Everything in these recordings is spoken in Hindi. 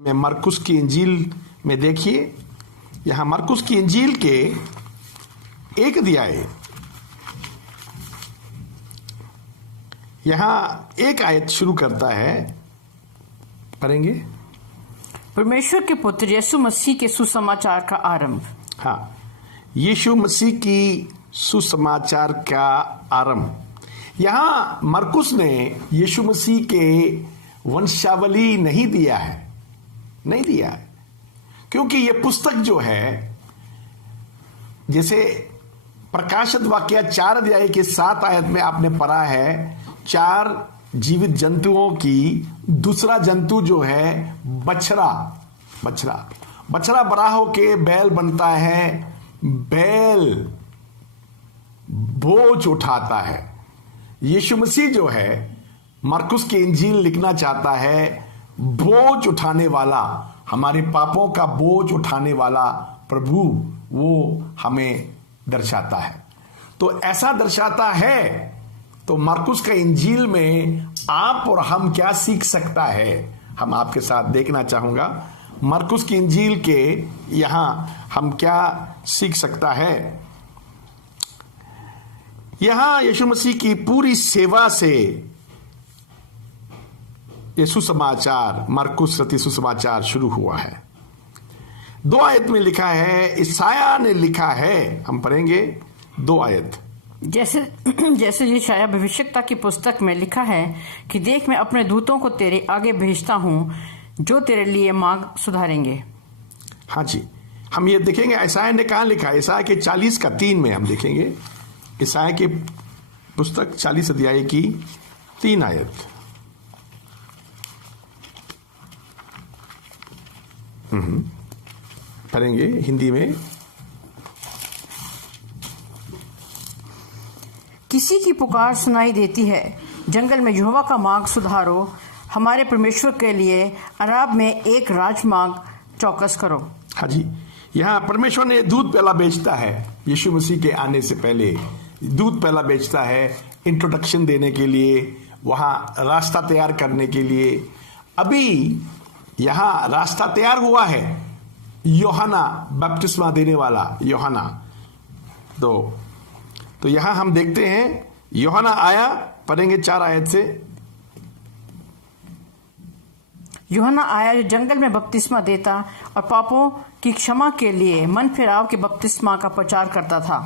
में मरकुस की इंजील में देखिए, यहां मरकुस की इंजील के 1 अध्याय, यहां 1 आयत शुरू करता है, पढ़ेंगे। परमेश्वर के पुत्र यीशु मसीह के सुसमाचार का आरंभ। हाँ, यीशु मसीह की सुसमाचार का आरंभ। यहां मरकुस ने यीशु मसीह के वंशावली नहीं दिया है, क्योंकि यह पुस्तक जो है, जैसे प्रकाशित वाक्य 4 अध्याय के 7 आयत में आपने पढ़ा है, 4 जीवित जंतुओं की दूसरा जंतु जो है बछड़ा बड़ा होके बैल बनता है, बैल बोझ उठाता है। यीशु मसीह जो है, मरकुस की इंजील लिखना चाहता है, बोझ उठाने वाला, हमारे पापों का बोझ उठाने वाला प्रभु, वो हमें दर्शाता है। तो ऐसा दर्शाता है, तो मरकुस का इंजील में आप और हम क्या सीख सकता है, हम आपके साथ देखना चाहूंगा। मरकुस की इंजील के यहां हम क्या सीख सकता है। यहां यीशु मसीह की पूरी सेवा से ये सुसमाचार, मरकुस रति सुसमाचार शुरू हुआ है। 2 आयत में लिखा है, ईसाया ने लिखा है, हम पढ़ेंगे 2 आयत। जैसे यशायाह भविष्यवक्ता की पुस्तक में लिखा है कि देख, मैं अपने दूतों को तेरे आगे भेजता हूं जो तेरे लिए मार्ग सुधारेंगे। हाँ जी, हम ये देखेंगे ईसाया ने कहा लिखा है। ईसाया के 40 का 3 में हम देखेंगे, ईसाया की पुस्तक 40 अध्याय की 3 आयत। पढ़ेंगे हिंदी में। किसी की पुकार सुनाई देती है, जंगल में यहोवा का मार्ग सुधारो, हमारे परमेश्वर के लिए अराब में एक राजमार्ग चौकस करो। हाँ जी, यहाँ परमेश्वर ने दूध पहला बेचता है, यीशु मसीह के आने से पहले दूध पहला बेचता है, इंट्रोडक्शन देने के लिए, वहाँ रास्ता तैयार करने के लिए। अभी यहाँ रास्ता तैयार हुआ है, यूहन्ना बपतिस्मा देने वाला यूहन्ना। तो यहां हम देखते हैं यूहन्ना आया, पढ़ेंगे 4 आयत से। यूहन्ना आया जो जंगल में बपतिस्मा देता और पापों की क्षमा के लिए मन फिराव के बपतिस्मा का प्रचार करता था।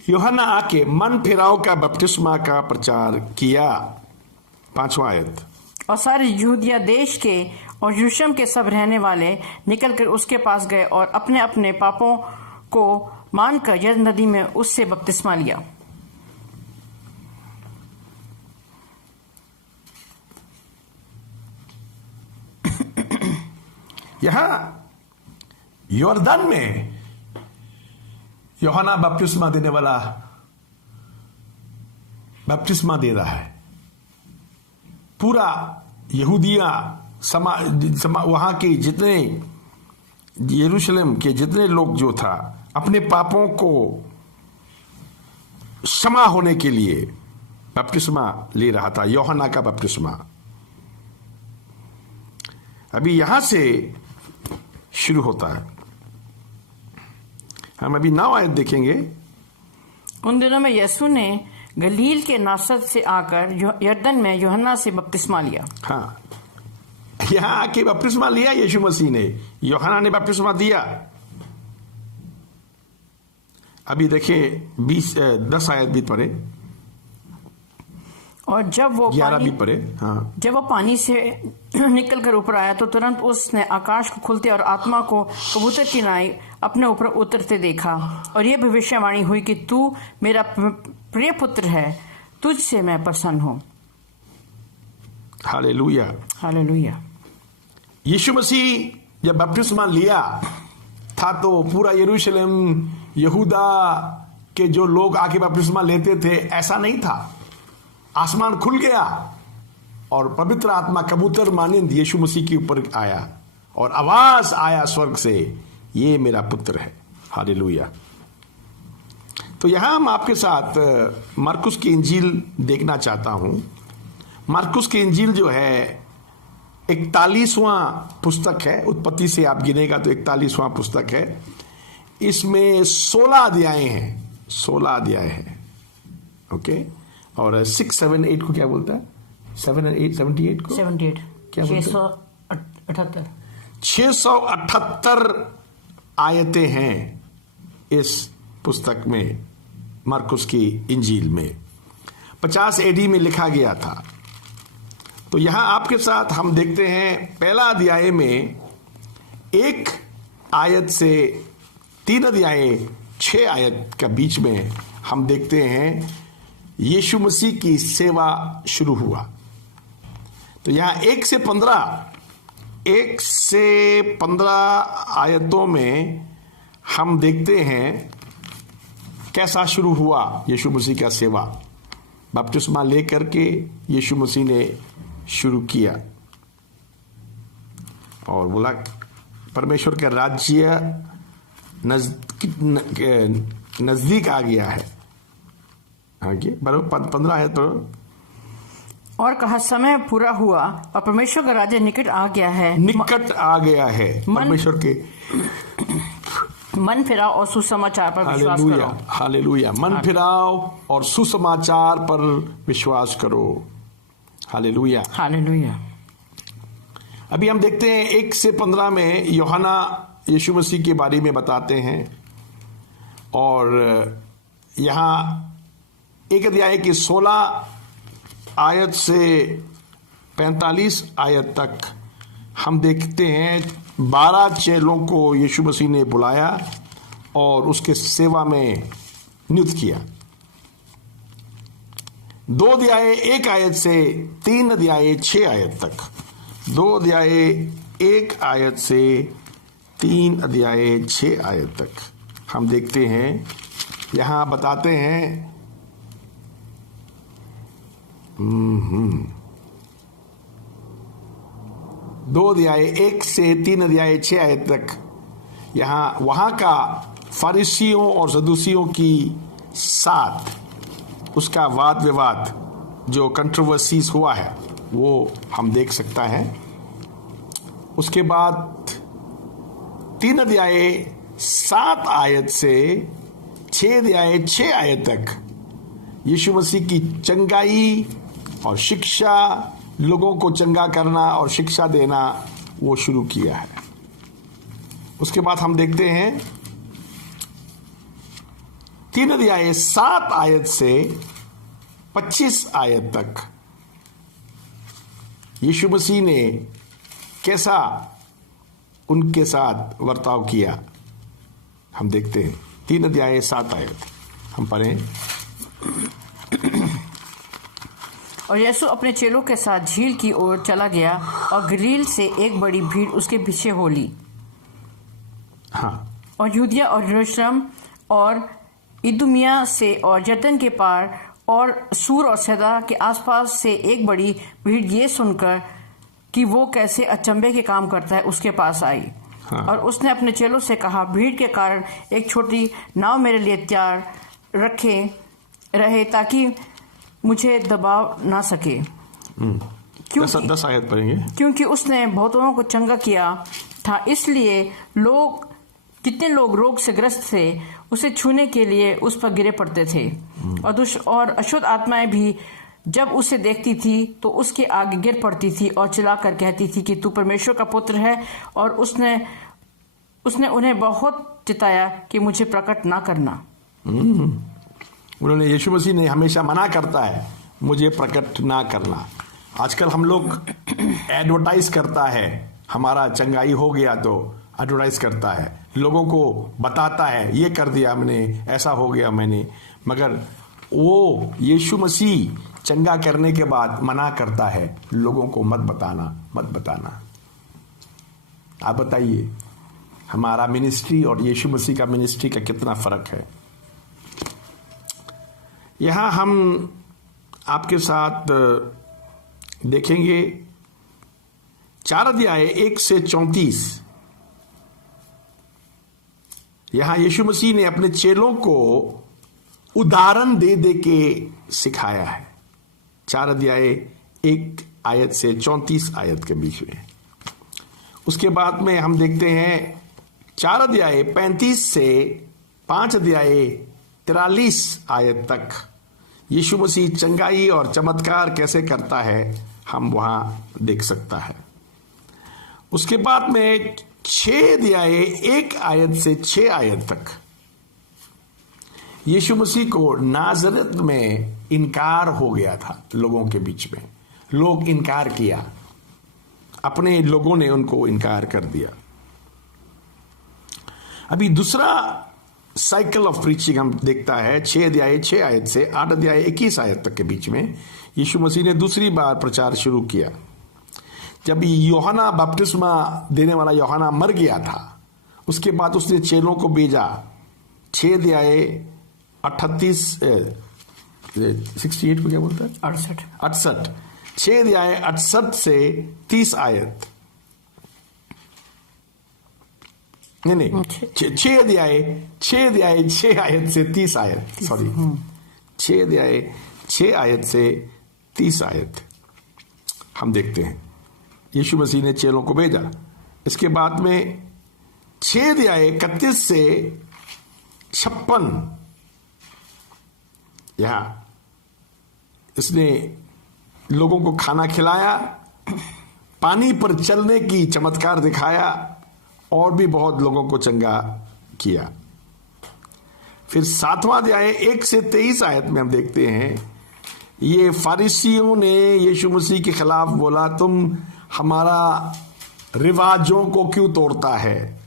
यूहन्ना आके मन फिराव का बपतिस्मा का प्रचार किया। 5वां आयत। और सारे यहूदिया देश के और यरूशलेम के सब रहने वाले निकलकर उसके पास गए और अपने अपने पापों को मानकर यरदन नदी में उससे बपतिस्मा लिया। यहां यरदन में यूहन्ना बपतिस्मा देने वाला बपतिस्मा दे रहा है। पूरा यहूदिया वहां के जितने यरूशलेम के जितने लोग जो था, अपने पापों को क्षमा होने के लिए बपतिस्मा ले रहा था, यूहन्ना का बपतिस्मा। अभी यहां से शुरू होता है। हम अभी 9 आयत देखेंगे। उन दिनों में यीशु ने गलील के नासरत से आकर यरदन में यूहन्ना से बपतिस्मा लिया। हाँ, यहां आके बपतिस्मा लिया यीशु मसीह ने, यूहन्ना ने बपतिस्मा दिया। अभी देखिए 10 आयत भी पढ़े और जब वो 11 भी पढ़े। हाँ, जब वो पानी से निकलकर ऊपर आया तो तुरंत उसने आकाश को खुलते और आत्मा को कबूतर की नाई अपने ऊपर उतरते देखा, और ये भविष्यवाणी हुई कि तू मेरा प्रिय पुत्र है, तुझसे मैं प्रसन्न हूं। Hallelujah, hallelujah. यीशु मसीह जब बपतिस्मा लिया था तो पूरा यरूशलेम, यहूदा के जो लोग आके बपतिस्मा लेते थे, ऐसा नहीं था। आसमान खुल गया और पवित्र आत्मा कबूतर मानिंद यीशु मसीह के ऊपर आया और आवाज आया स्वर्ग से, ये मेरा पुत्र है। हालेलुया। तो यहां हम आपके साथ मरकुस की इंजील देखना चाहता हूं। मरकुस की इंजील जो है, 41वां पुस्तक है। उत्पत्ति से आप गिनेगा तो 41वां पुस्तक है। इसमें 16 अध्याय हैं, 16 अध्याय हैं। ओके, और 6, 7, 8 को क्या बोलता है? 7 और 8, 78 को 78 क्या बोलते हैं? 678 678 आयतें हैं इस पुस्तक में, मरकुस की इंजील में। 50 एडी में लिखा गया था। तो यहां आपके साथ हम देखते हैं पहला अध्याय में 1 आयत से 3 अध्याय 6 आयत का बीच में हम देखते हैं यीशु मसीह की सेवा शुरू हुआ। तो यहां 1 से 15 आयतों में हम देखते हैं कैसा शुरू हुआ यीशु मसीह का सेवा। बपतिस्मा लेकर के यीशु मसीह ने शुरू किया और बोला परमेश्वर का राज्य नजदीक आ गया है। आगे बराबर 15 है तो और कहा समय पूरा हुआ और परमेश्वर का राज्य निकट आ गया है। निकट आ गया है परमेश्वर के। मन फिराओ और सुसमाचार पर विश्वास करो। हालेलुया। मन फिराओ और सुसमाचार पर विश्वास करो। Hallelujah, hallelujah. अभी हम देखते हैं 1 से 15 में यूहन्ना यीशु मसीह के बारे में बताते हैं और यहां 1 अध्याय की 16 आयत से 45 आयत तक हम देखते हैं 12 चेलों को यीशु मसीह ने बुलाया और उसके सेवा में नियुक्त किया। 2 अध्याय 1 आयत से 3 अध्याय 6 आयत तक, 2 अध्याय 1 आयत से 3 अध्याय 6 आयत तक हम देखते हैं। यहां बताते हैं 2 अध्याय 1 से 3 अध्याय 6 आयत तक वहां का फरीसियों और सदूसियों की साथ उसका वाद विवाद जो कंट्रोवर्सीज हुआ है वो हम देख सकता है। उसके बाद 3 अध्याय 7 आयत से 6 अध्याय 6 आयत तक यीशु मसीह की चंगाई और शिक्षा, लोगों को चंगा करना और शिक्षा देना वो शुरू किया है। उसके बाद हम देखते हैं 3 अध्याय 7 आयत से 25 आयत तक यीशु मसीह ने कैसा उनके साथ वर्ताव किया हम देखते हैं। 3 अध्याय 7 आयत हम पढ़ें। और यीशु अपने चेलों के साथ झील की ओर चला गया और गलील से एक बड़ी भीड़ उसके पीछे हो ली। हाँ। और यहूदिया और यरूशलेम और इदुमिया से और जर्दन के पार और सूर और सैदा के आसपास से एक बड़ी भीड़ ये सुनकर कि वो कैसे अचंभे के काम करता है उसके पास आई। हाँ। और उसने अपने चेलों से कहा, भीड़ के कारण एक छोटी नाव मेरे लिए तैयार रखे रहे ताकि मुझे दबाव ना सके। 10 आयत पढ़ेंगे। क्योंकि उसने बहुत लोगों को चंगा किया था, इसलिए कितने लोग रोग से ग्रस्त थे उसे छूने के लिए उस पर गिरे पड़ते थे। और अशुद्ध आत्माएं भी जब उसे देखती थी तो उसके आगे गिर पड़ती थी और चिल्लाकर कहती थी कि तू परमेश्वर का पुत्र है। और उसने उन्हें बहुत चिताया कि मुझे प्रकट ना करना। उन्होंने यीशु मसीह ने हमेशा मना करता है मुझे प्रकट ना करना। आजकल हम लोग एडवर्टाइज करता है, हमारा चंगाई हो गया तो एडवर्टाइज करता है, लोगों को बताता है ये कर दिया मैंने, ऐसा हो गया मैंने। मगर वो यीशु मसीह चंगा करने के बाद मना करता है लोगों को मत बताना। आप बताइए हमारा मिनिस्ट्री और यीशु मसीह का मिनिस्ट्री का कितना फर्क है। यहां हम आपके साथ देखेंगे 4 अध्याय 1 से 34। यहां यीशु मसीह ने अपने चेलों को उदाहरण दे दे के सिखाया है। 4 अध्याय 1 आयत से 34 आयत के बीच में। उसके बाद में हम देखते हैं 4 अध्याय 35 से 5 अध्याय 43 आयत तक यीशु मसीह चंगाई और चमत्कार कैसे करता है हम वहां देख सकता है। उसके बाद में 6 अध्याय 1 आयत से 6 आयत तक यीशु मसीह को नाजरत में इनकार हो गया था लोगों के बीच में। लोग इनकार किया, अपने लोगों ने उनको इनकार कर दिया। अभी दूसरा साइकिल ऑफ प्रीचिंग हम देखता है 6 अध्याय 6 आयत से 8 अध्याय 21 आयत तक के बीच में यीशु मसीह ने दूसरी बार प्रचार शुरू किया। जब यूहन्ना बपतिस्मा देने वाला यूहन्ना मर गया था, उसके बाद उसने चेलों को भेजा। 6 अध्याय 68 को क्या बोलता है 68 6 अध्याय 68 से 30 आयत नहीं 6 अध्याय 6 आयत से 30 आयत, सॉरी 6 अध्याय 6 आयत से 30 आयत हम देखते हैं। यीशु मसीह ने चेलों को भेजा। इसके बाद में 6 अध्याय 31 से 56 यहां इसने लोगों को खाना खिलाया, पानी पर चलने की चमत्कार दिखाया और भी बहुत लोगों को चंगा किया। फिर 7वां अध्याय 1 से 23 आयत में हम देखते हैं ये फरीसियों ने यीशु मसीह के खिलाफ बोला, तुम हमारा रिवाजों को क्यों तोड़ता है।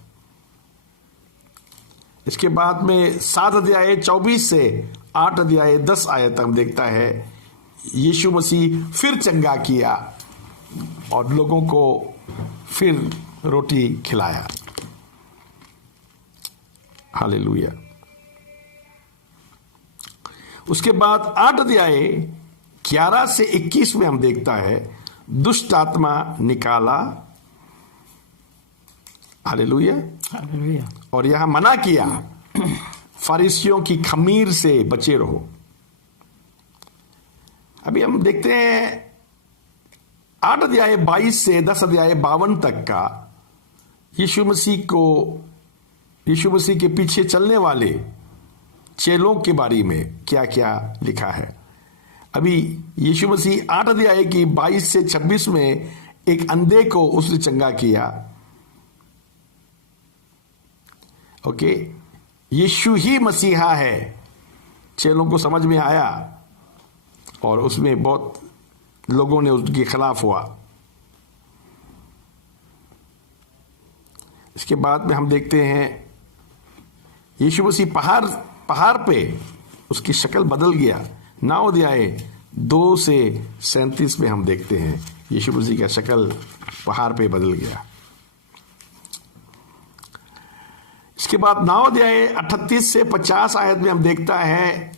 इसके बाद में 7 अध्याय 24 से 8 अध्याय 10 आयत हम देखता है यीशु मसीह फिर चंगा किया और लोगों को फिर रोटी खिलाया। हालेलुया। उसके बाद 8 अध्याय 11 से 21 में हम देखता है दुष्ट आत्मा निकाला। हालेलुया। और यहां मना किया फरीसियों की खमीर से बचे रहो। अभी हम देखते हैं 8 अध्याय 22 से 10 अध्याय 52 तक का यीशु मसीह के पीछे चलने वाले चेलों के बारे में क्या क्या लिखा है। अभी यीशु मसीह 8 अध्याय की 22 से 26 में एक अंधे को उसने चंगा किया। ओके, यीशु ही मसीहा है, चेलों को समझ में आया और उसमें बहुत लोगों ने उसके खिलाफ हुआ। इसके बाद में हम देखते हैं यीशु मसीह पहाड़ पे उसकी शक्ल बदल गया। 9 अध्याय 2 से 37 में हम देखते हैं यीशु मसीह का शक्ल पहाड़ पे बदल गया। इसके बाद 9 अध्याय 38 से 50 आयत में हम देखता है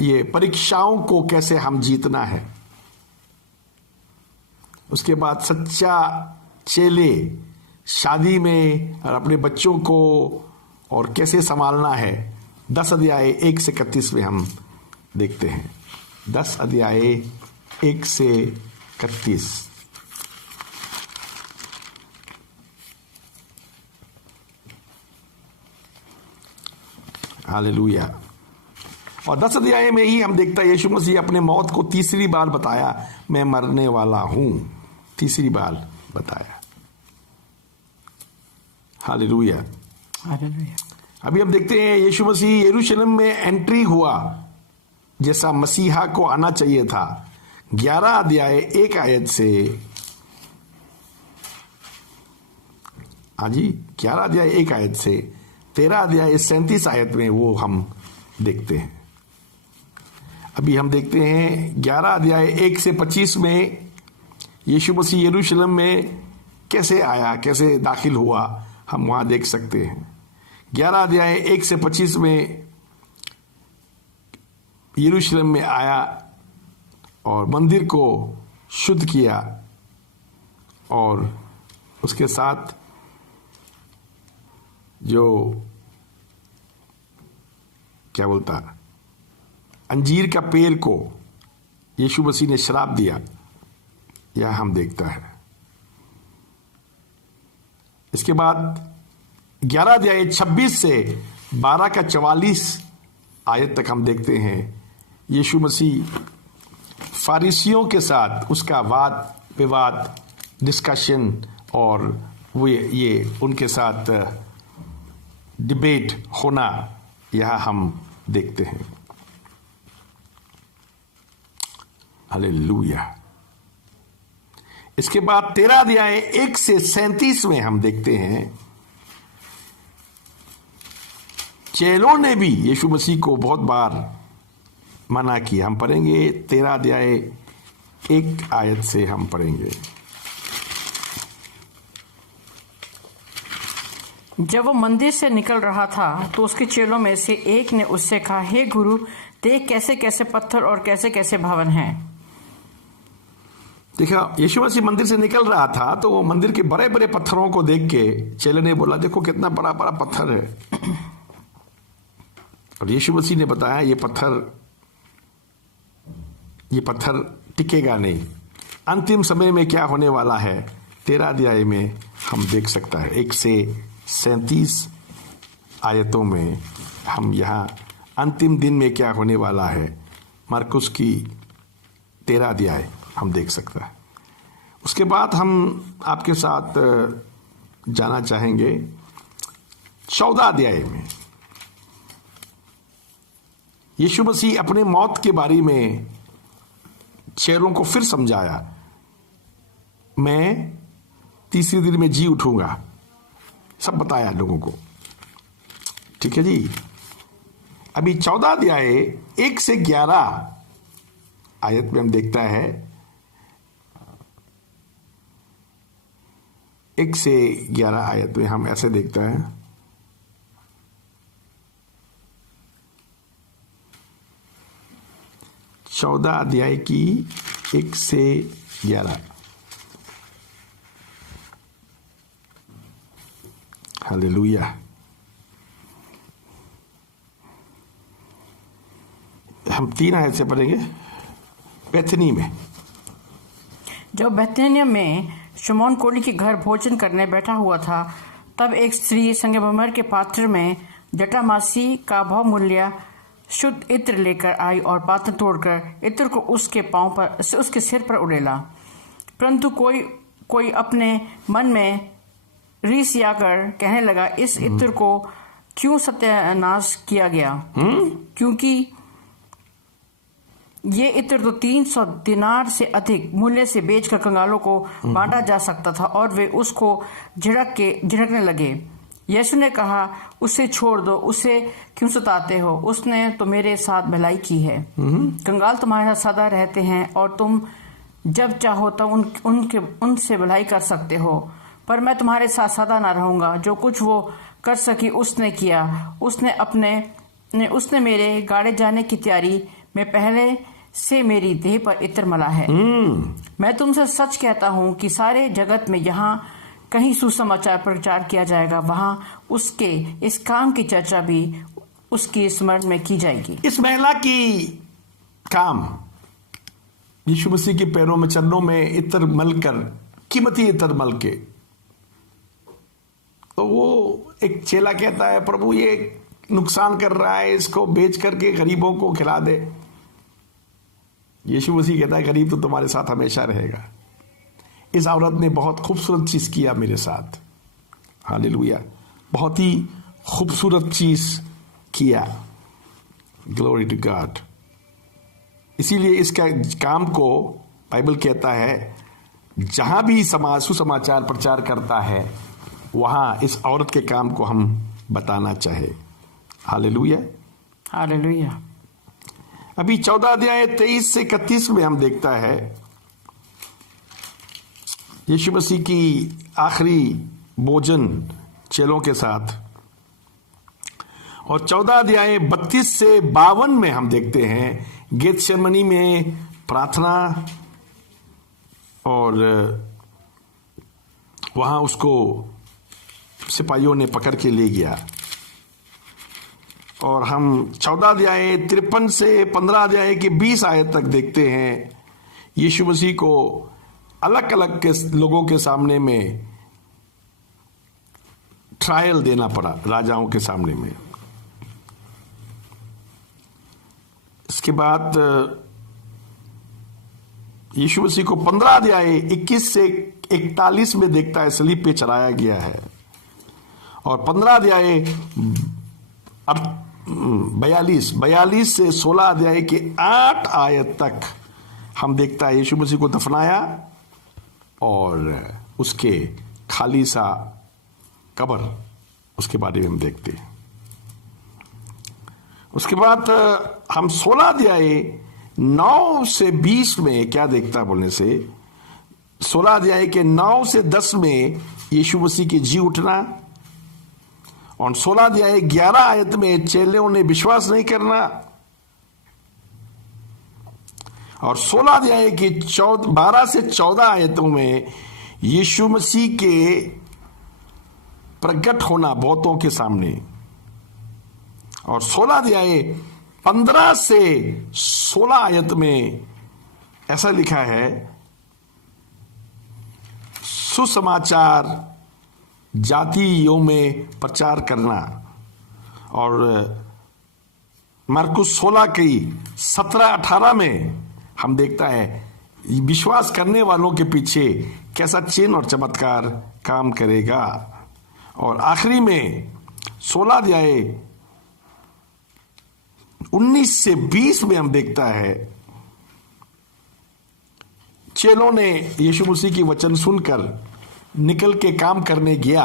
ये परीक्षाओं को कैसे हम जीतना है। उसके बाद सच्चा चेले शादी में और अपने बच्चों को और कैसे संभालना है 10 अध्याय 1 से 31 में हम देखते हैं। 10 अध्याय 1 से 31। हालेलुया। और 10 अध्याय में ही हम देखता है यीशु मसीह अपने मौत को तीसरी बार बताया, मैं मरने वाला हूं, तीसरी बार बताया। हालेलुया। अभी हम देखते हैं यीशु मसीह यरूशलेम में एंट्री हुआ जैसा मसीहा को आना चाहिए था। 11 अध्याय 1 आयत से 11 अध्याय 1 आयत से 13 अध्याय 37 आयत में वो हम देखते हैं। अभी हम देखते हैं 11 अध्याय 1 से 25 में यीशु मसीह यरूशलेम में कैसे आया, कैसे दाखिल हुआ, हम वहां देख सकते हैं। 11 अध्याय 1 से 25 में यरूशलेम में आया और मंदिर को शुद्ध किया और उसके साथ जो क्या बोलता अंजीर का पेड़ को यीशु मसीह ने श्राप दिया, यह हम देखता है। इसके बाद 11 अध्याय 26 से 12 का 44 आयत तक हम देखते हैं यीशु मसीह फारिसियों के साथ उसका वाद विवाद, डिस्कशन, और वो ये उनके साथ डिबेट होना, यह हम देखते हैं। हालेलुया। इसके बाद 13 अध्याय 1 से 37 में हम देखते हैं चेलों ने भी यीशु मसीह को बहुत बार मना किया। हम पढ़ेंगे 13 अध्याय 1 आयत से हम पढ़ेंगे। जब वो मंदिर से निकल रहा था तो उसके चेलों में से एक ने उससे कहा, हे गुरु, देख कैसे कैसे पत्थर और कैसे कैसे भवन हैं। देखा, यीशु मसीह मंदिर से निकल रहा था तो वो मंदिर के बड़े बड़े पत्थरों को देख के चेले ने बोला, देखो कितना बड़ा बड़ा पत्थर है। और यीशु मसीह ने बताया ये पत्थर टिकेगा नहीं। अंतिम समय में क्या होने वाला है 13 अध्याय में हम देख सकता है। 1 से 37 आयतों में हम यहाँ अंतिम दिन में क्या होने वाला है मरकुस की 13 अध्याय हम देख सकता है। उसके बाद हम आपके साथ जाना चाहेंगे 14 अध्याय में। यीशु मसीह अपने मौत के बारे में चेलों को फिर समझाया, मैं तीसरे दिन में जी उठूंगा, सब बताया लोगों को। ठीक है जी। अभी 14 अध्याय 1 से 11 आयत में हम देखता है, 1 से 11 आयत में हम ऐसे देखता है, 14 अध्याय की 1 से 11। हालेलुया। हम 3 आयत से पढ़ेंगे। बैथनी में, जब बैथनिया में शमौन कोढ़ी के घर भोजन करने बैठा हुआ था, तब एक स्त्री संगमरमर के पात्र में जटामासी का बहुमूल्य शुद्ध इत्र लेकर आई और पात्र तोड़कर इत्र को उसके पांव पर उसके सिर पर उड़ेला। परंतु कोई अपने मन में रीसियाकर कहने लगा, इस इत्र को क्यों सत्यानाश किया गया? क्योंकि ये इत्र तो 300 दिनार से अधिक मूल्य से बेचकर कंगालों को बांटा जा सकता था। और वे उसको झिड़कने लगे। यीशु ने कहा, उसे छोड़ दो, उसे क्यों सताते हो? उसने तो मेरे साथ भलाई की है। कंगाल तुम्हारे साथ सदा रहते हैं और तुम जब चाहो तब उनसे भलाई कर सकते हो, पर मैं तुम्हारे साथ सदा ना रहूंगा। जो कुछ वो कर सकी उसने किया। उसने मेरे गाड़े जाने की तैयारी में पहले से मेरी देह पर इत्र मला है। मैं तुमसे सच कहता हूँ कि सारे जगत में यहाँ कहीं सुसमाचार प्रचार किया जाएगा, वहाँ उसके इस काम की चर्चा भी उसकी स्मरण में की जाएगी। इस महिला की काम यीशु मसीह के पैरों में, चरणों में इत्र मलकर, कीमती इत्र मल के, तो वो एक चेला कहता है, प्रभु ये नुकसान कर रहा है, इसको बेच करके गरीबों को खिला दे। यीशु मसीह कहता है, गरीब तो तुम्हारे साथ हमेशा रहेगा। इस औरत ने बहुत खूबसूरत चीज किया मेरे साथ। हालेलुया। बहुत ही खूबसूरत चीज किया। Glory to God. इसीलिए इसका काम को बाइबल कहता है, जहां भी सुसमाचार प्रचार करता है वहां इस औरत के काम को हम बताना चाहे। Hallelujah, hallelujah. अभी 14 अध्याय 23 से 31 में हम देखता है यीशु मसीह की आखिरी भोजन चेलों के साथ। और 14 अध्याय 32 से 52 में हम देखते हैं गेतसेमनी में प्रार्थना, और वहां उसको सिपाहियों ने पकड़ के ले गया। और हम 14 अध्याय 53 से 15 अध्याय के 20 आयत तक देखते हैं। यीशु मसीह को अलग अलग के लोगों के सामने में ट्रायल देना पड़ा, राजाओं के सामने में। इसके बाद यीशु मसीह को 15 अध्याय 21 से 41 में देखता है सलीब पे चढ़ाया गया है, और 15 अध्याय 42 से 16 अध्याय के 8 आयत तक हम देखता है यीशु मसीह को दफनाया और उसके खाली सा कब्र, उसके बारे में हम देखते हैं। उसके बाद हम 16 अध्याय 9 से 20 में क्या देखता है बोलने से, 16 अध्याय के 9 से 10 में यीशु मसीह के जी उठना, और 16 अध्याय 11 आयत में चेलों ने विश्वास नहीं करना, और 16 अध्याय की 12 से 14 आयतों में यीशु मसीह के प्रकट होना बहुतों के सामने, और 16 अध्याय 15 से 16 आयत में ऐसा लिखा है, सुसमाचार जातियों में प्रचार करना। और मरकुस 16 की 17-18 में हम देखता है विश्वास करने वालों के पीछे कैसा चिन्ह और चमत्कार काम करेगा। और आखिरी में 16 अध्याय 19 से 20 में हम देखता है चेलों ने यीशु मसीह की वचन सुनकर निकल के काम करने गया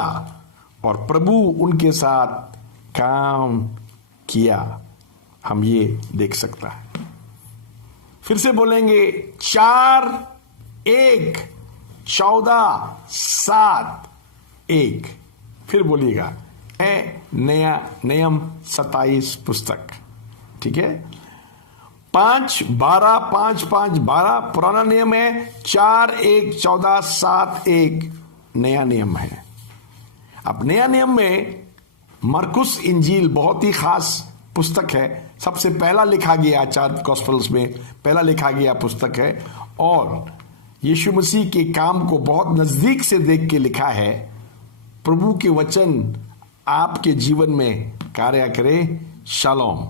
और प्रभु उनके साथ काम किया, हम ये देख सकता है। फिर से बोलेंगे 4, 1, 14, 7, 1। फिर बोलिएगा नया नियम 27 पुस्तक, ठीक है। 5, 12, 5, 5, 12 पुराना नियम है, 4, 1, 14, 7, 1 नया नियम है। अब नया नियम में मरकुस इंजील बहुत ही खास पुस्तक है, सबसे पहला लिखा गया 4 गॉस्पेल्स में पहला लिखा गया पुस्तक है, और यीशु मसीह के काम को बहुत नजदीक से देख के लिखा है। प्रभु के वचन आपके जीवन में कार्य करे। शालोम।